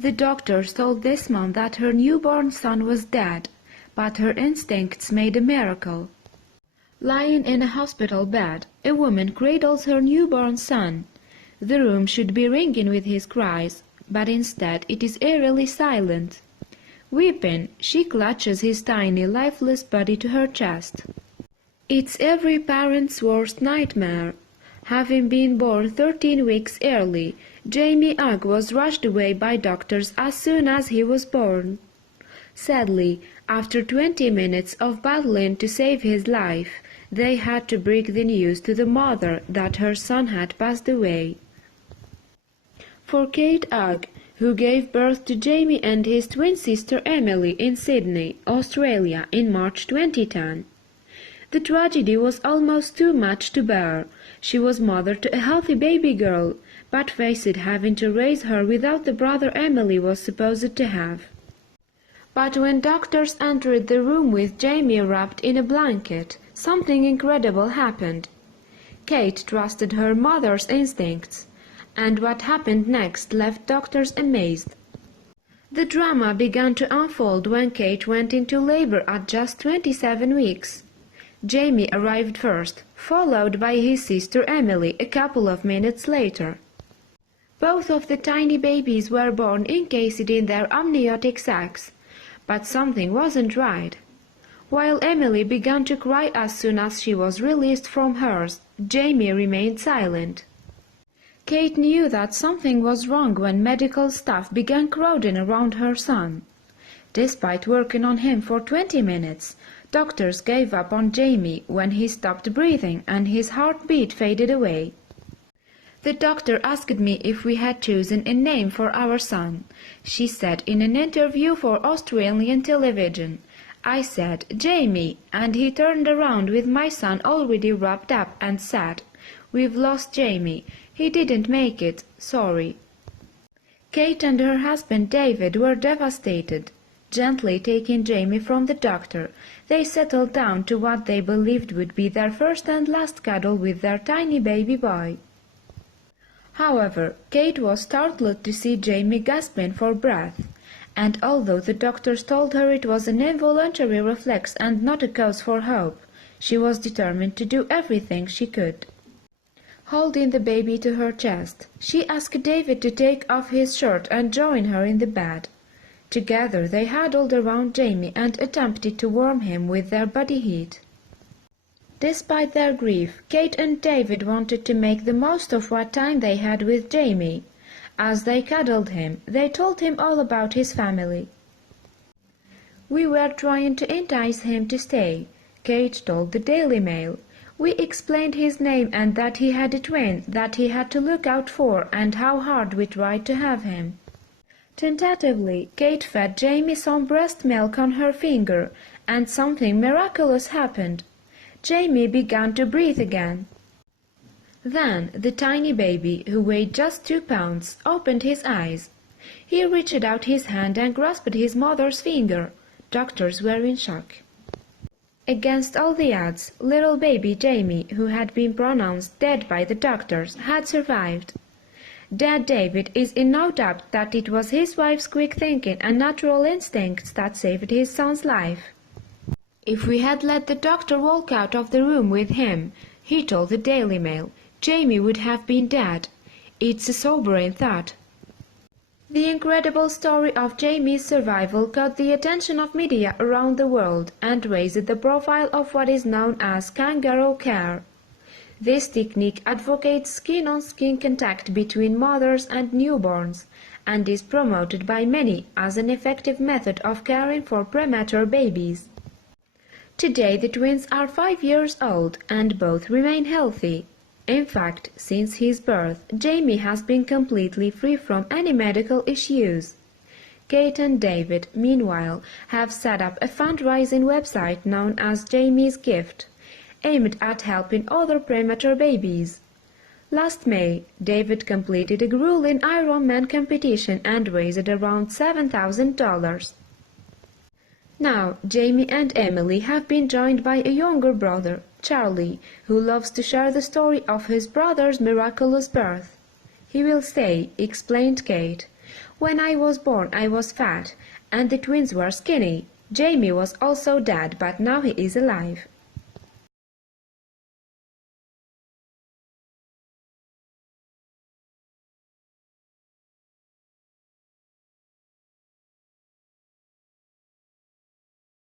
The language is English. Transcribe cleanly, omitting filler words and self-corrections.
The doctors told this mom that her newborn son was dead, but her instincts made a miracle. Lying in a hospital bed, a woman cradles her newborn son. The room should be ringing with his cries, but instead it is eerily silent. Weeping, she clutches his tiny, lifeless body to her chest. It's every parent's worst nightmare. Having been born 13 weeks early, Jamie Ugg was rushed away by doctors as soon as he was born. Sadly, after 20 minutes of battling to save his life, they had to break the news to the mother that her son had passed away. For Kate Ugg, who gave birth to Jamie and his twin sister Emily in Sydney, Australia in March 2010, the tragedy was almost too much to bear. She was mother to a healthy baby girl, but faced having to raise her without the brother Emily was supposed to have. But when doctors entered the room with Jamie wrapped in a blanket, something incredible happened. Kate trusted her mother's instincts, and what happened next left doctors amazed. The drama began to unfold when Kate went into labor at just 27 weeks. Jamie arrived first, followed by his sister Emily a couple of minutes later. Both of the tiny babies were born encased in their amniotic sacs, but something wasn't right. While Emily began to cry as soon as she was released from hers, Jamie remained silent. Kate knew that something was wrong when medical staff began crowding around her son. Despite working on him for 20 minutes, doctors gave up on Jamie when he stopped breathing and his heartbeat faded away. The doctor asked me if we had chosen a name for our son, she said in an interview for Australian television. I said, Jamie, and he turned around with my son already wrapped up and said, "We've lost Jamie. He didn't make it. Sorry." Kate and her husband David were devastated. Gently taking Jamie from the doctor, they settled down to what they believed would be their first and last cuddle with their tiny baby boy. However, Kate was startled to see Jamie gasping for breath, and although the doctors told her it was an involuntary reflex and not a cause for hope, she was determined to do everything she could. Holding the baby to her chest, she asked David to take off his shirt and join her in the bed. Together they huddled around Jamie and attempted to warm him with their body heat. Despite their grief, Kate and David wanted to make the most of what time they had with Jamie. As they cuddled him, they told him all about his family. "We were trying to entice him to stay," Kate told the Daily Mail. "We explained his name and that he had a twin that he had to look out for and how hard we tried to have him." Tentatively, Kate fed Jamie some breast milk on her finger, and something miraculous happened. Jamie began to breathe again. Then the tiny baby, who weighed just 2 pounds, opened his eyes. He reached out his hand and grasped his mother's finger. Doctors were in shock. Against all the odds, little baby Jamie, who had been pronounced dead by the doctors, had survived. Dad David is in no doubt that it was his wife's quick thinking and natural instincts that saved his son's life. "If we had let the doctor walk out of the room with him," he told the Daily Mail, "Jamie would have been dead. It's a sobering thought." The incredible story of Jamie's survival caught the attention of media around the world and raised the profile of what is known as kangaroo care. This technique advocates skin-on-skin contact between mothers and newborns and is promoted by many as an effective method of caring for premature babies. Today the twins are 5 years old and both remain healthy. In fact, since his birth, Jamie has been completely free from any medical issues. Kate and David, meanwhile, have set up a fundraising website known as Jamie's Gift, aimed at helping other premature babies. Last May, David completed a grueling Ironman competition and raised around $7,000. Now, Jamie and Emily have been joined by a younger brother, Charlie, who loves to share the story of his brother's miraculous birth. "He will stay," explained Kate. When I was born I was fat, and the twins were skinny. Jamie was also dead, but now he is alive.